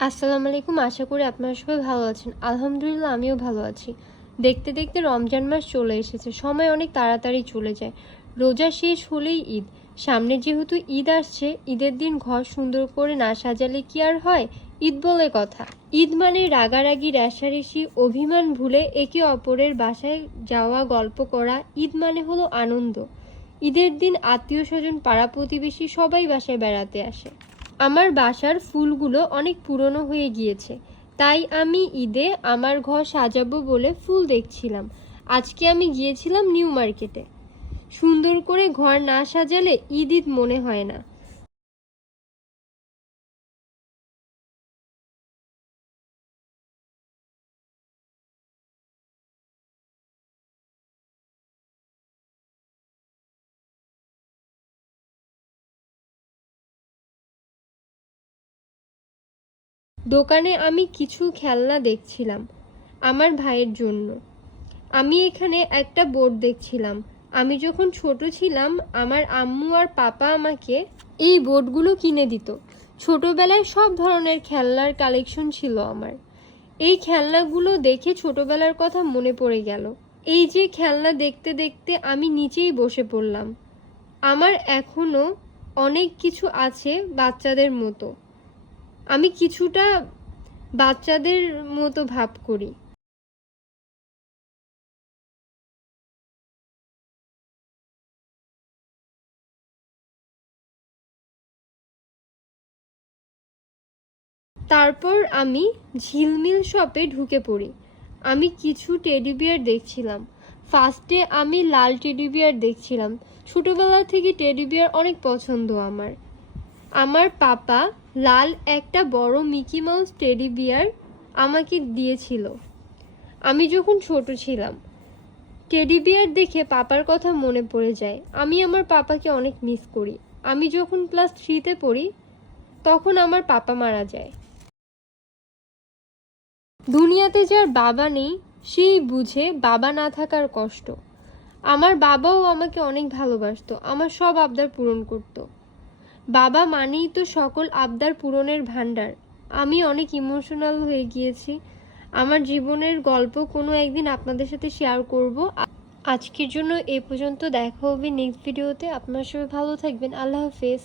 আসসালামু আলাইকুম। আশা করি আপনারা সবাই ভালো আছেন। আলহামদুলিল্লাহ আমিও ভালো আছি। দেখতে দেখতে রমজান মাস চলে এসেছে। সময় অনেক তাড়াতাড়ি চলে যায়। রোজা শেষ হলেই ঈদ। সামনে যেহেতু ঈদ আসছে, ঈদের দিন ঘর সুন্দর করে না সাজালে কি আর হয়? ঈদ বলে কথা। ঈদ মানে রাগারাগি, রেষারেষি, অভিমান ভুলে একে অপরের বাসায় যাওয়া, গল্প করা। ঈদ মানে হলো আনন্দ। ঈদের দিন আত্মীয় স্বজন, পাড়া প্রতিবেশী সবাই বাসায় বেড়াতে আসে। আমার বাসার ফুলগুলো অনেক পুরনো হয়ে গিয়েছে, তাই আমি ঈদে আমার ঘর সাজাবো বলে ফুল দেখছিলাম। আজকে আমি গিয়েছিলাম নিউ মার্কেটে। সুন্দর করে ঘর না সাজালে ঈদ ঈদ মনে হয় না। দোকানে আমি কিছু খেলনা দেখছিলাম আমার ভাইয়ের জন্য। আমি এখানে একটা বোর্ড দেখছিলাম। আমি যখন ছোট ছিলাম আমার আম্মু আর পাপা আমাকে এই বোর্ডগুলো কিনে দিত। ছোটবেলায় সব ধরনের খেলনার কালেকশন ছিল আমার। এই খেলনাগুলো দেখে ছোটবেলার কথা মনে পড়ে গেল। এই যে খেলনা দেখতে দেখতে আমি নিচেই বসে পড়লাম। আমার এখনো অনেক কিছু আছে বাচ্চাদের মতো। আমি কিছুটা বাচ্চাদের মতো ভাব করি। তারপর আমি ঝিলমিল শপে ঢুকে পড়ি। আমি কিছু টেডি বিয়ার দেখছিলাম। ফার্স্টে আমি লাল টেডি বিয়ার দেখছিলাম। ছোটবেলা থেকে টেডি বিয়ার অনেক পছন্দ আমার। আমার পাপা লাল একটা বড় মিকি মাউস টেডি বিয়ার আমাকে দিয়েছিল আমি যখন ছোট ছিলাম। টেডি বিয়ার দেখে পাপার কথা মনে পড়ে যায়। আমি আমার পাপাকে অনেক মিস করি। আমি যখন ক্লাস 3-তে পড়ি তখন আমার পাপা মারা যায়। দুনিয়াতে যার বাবা নেই সেই বুঝে বাবা না থাকার কষ্ট। আমার বাবাও আমাকে অনেক ভালোবাসতো, আমার সব আবদার পূরণ করত। বাবা মানেই তো সকল আবদার পূরণের ভান্ডার। আমি অনেক ইমোশনাল হয়ে গিয়েছি। আমার জীবনের গল্প কোনো একদিন আপনাদের সাথে শেয়ার করব। আজকের জন্য এ পর্যন্ত। দেখা হবে নেক্সট ভিডিওতে। আপনার সবাই ভালো থাকবেন। আল্লাহ হাফেজ।